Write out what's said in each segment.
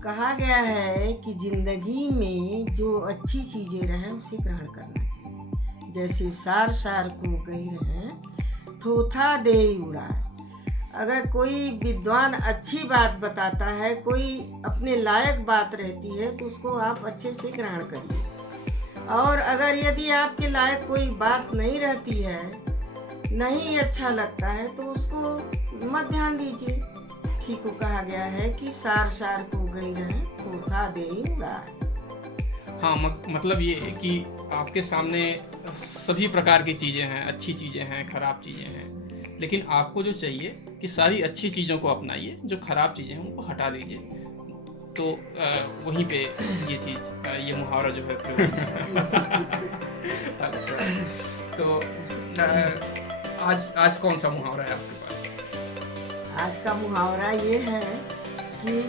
कहा गया है कि जिंदगी में जो अच्छी चीजें रहें उसे ग्रहण करना चाहिए। जैसे सार सार को गई रहें थोथा दे उड़ा। अगर कोई विद्वान अच्छी बात बताता है, कोई अपने लायक बात रहती है तो उसको आप अच्छे से ग्रहण करिए। और अगर यदि आपके लायक कोई बात नहीं रहती है, नहीं अच्छा लगता है, तो उसको मत ध्यान दीजिए। इसी को कहा गया है कि सार सार को गई रहें थोथा दे उड़ा। हाँ, मतलब ये है कि आपके सामने सभी प्रकार की चीज़ें हैं, अच्छी चीज़ें हैं, खराब चीज़ें हैं, लेकिन आपको जो चाहिए कि सारी अच्छी चीज़ों को अपनाइए, जो खराब चीज़ें हैं उनको हटा दीजिए। तो वहीं पे ये चीज़ ये मुहावरा जो है प्रयोग अच्छा, तो आज कौन सा मुहावरा है आपके पास? आज का मुहावरा ये है कि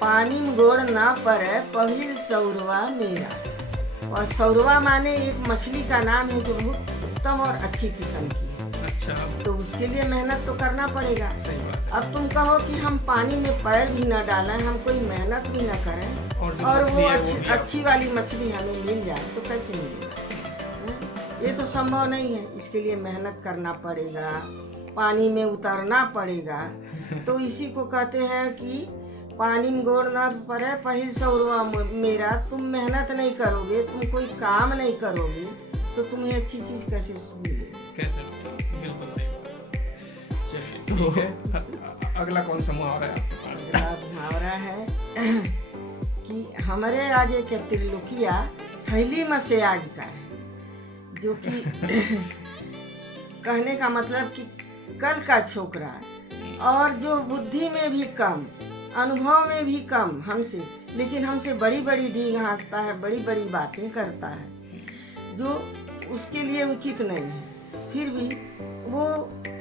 पानी में गोड़ ना पड़े पहिल सौरवा मेरा। और सौरवा माने एक मछली का नाम है जो बहुत उत्तम और अच्छी किस्म की है। अच्छा, तो उसके लिए मेहनत तो करना पड़ेगा। सही बात। अब तुम कहो कि हम पानी में पैर भी न डालें, हम कोई मेहनत भी न करें और वो अच्छी वाली मछली हमें मिल जाए, तो कैसे मिलेगा? ये तो संभव नहीं है। इसके लिए मेहनत करना पड़ेगा, पानी में उतरना पड़ेगा। तो इसी को कहते हैं कि पानी में गोड़ ना पड़े पहिल सौरवा मेरा। तुम मेहनत नहीं करोगे, तुम कोई काम नहीं करोगे, तो तुम्हें अच्छी चीज कैसे मिलेगी? कैसे? बिल्कुल सही बात। चलिए, ठीक है। अगला कौन सा मुहावरा है आपके पास? अगला मुहावरा है कि हमारे आगे के त्रिलोकिया थैली में से आग का है। जो कि कहने का मतलब कि कल का छोकरा और जो बुद्धि में भी कम, अनुभव में भी कम हमसे, लेकिन हमसे बड़ी बड़ी डींग हाँकता है, बड़ी बड़ी बातें करता है जो उसके लिए उचित नहीं है। फिर भी वो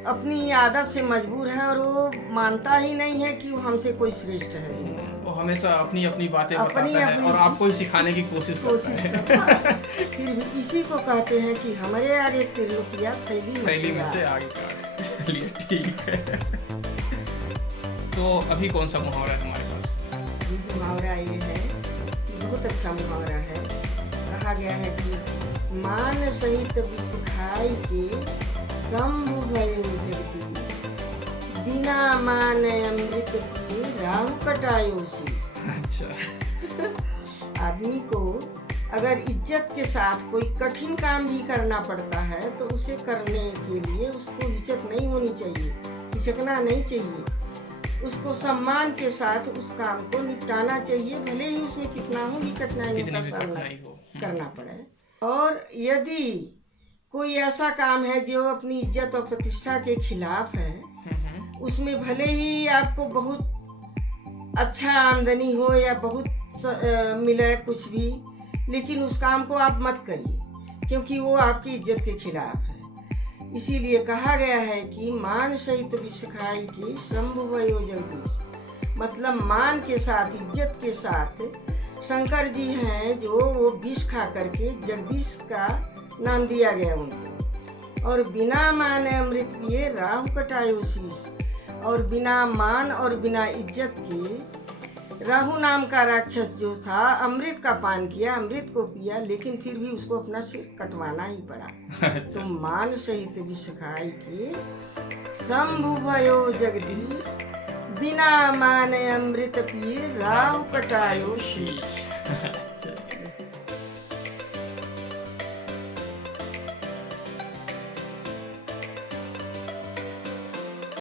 अपनी आदत से मजबूर है और वो मानता ही नहीं है कि वो हमसे कोई श्रेष्ठ है। वो हमेशा अपनी अपनी बातें बताता है और आपको ही सिखाने की कोशिश करता है। फिर भी इसी को कहते हैं कि हमारे आगे त्रिलोकिया थैली में से आगे का। चलिए, ठीक है। तो अभी कौन सा मुहावरा है हमारे पास? मुहावरा ये है, बहुत अच्छा मुहावरा है। कहा गया है कि मान सहित विष खाई के शंभु भयो जगदीश। बिना मान अमृत पिए राहु कटायो शीश। अच्छा। आदमी को अगर इज्जत के साथ कोई कठिन काम भी करना पड़ता है तो उसे करने के लिए उसको हिचक नहीं होनी चाहिए, हिचकना नहीं चाहिए। उसको सम्मान के साथ उस काम को निपटाना चाहिए, भले ही उसमें कितना हो भी कठिनाइयों का सामना करना पड़े। और यदि कोई ऐसा काम है जो अपनी इज्जत और प्रतिष्ठा के खिलाफ है, उसमें भले ही आपको बहुत अच्छा आमदनी हो या बहुत मिले कुछ भी, लेकिन उस काम को आप मत करिए, क्योंकि वो आपकी इज्जत के खिलाफ है। इसीलिए कहा गया है कि मान सहित विष खाई के शंभु भयो जगदीश। मतलब मान के साथ, इज्जत के साथ शंकर जी हैं जो वो विष खा करके जगदीश का नाम दिया गया उनको। और बिना मान अमृत पिए राहु कटायो शीश। और बिना मान और बिना इज्जत के राहु नाम का राक्षस जो था अमृत का पान किया, अमृत को पिया, लेकिन फिर भी उसको अपना सिर कटवाना ही पड़ा। तो मान सहित विष खाई के शंभु भयो जगदीश। बिना मान अमृत पिए राहु कटायो शीश।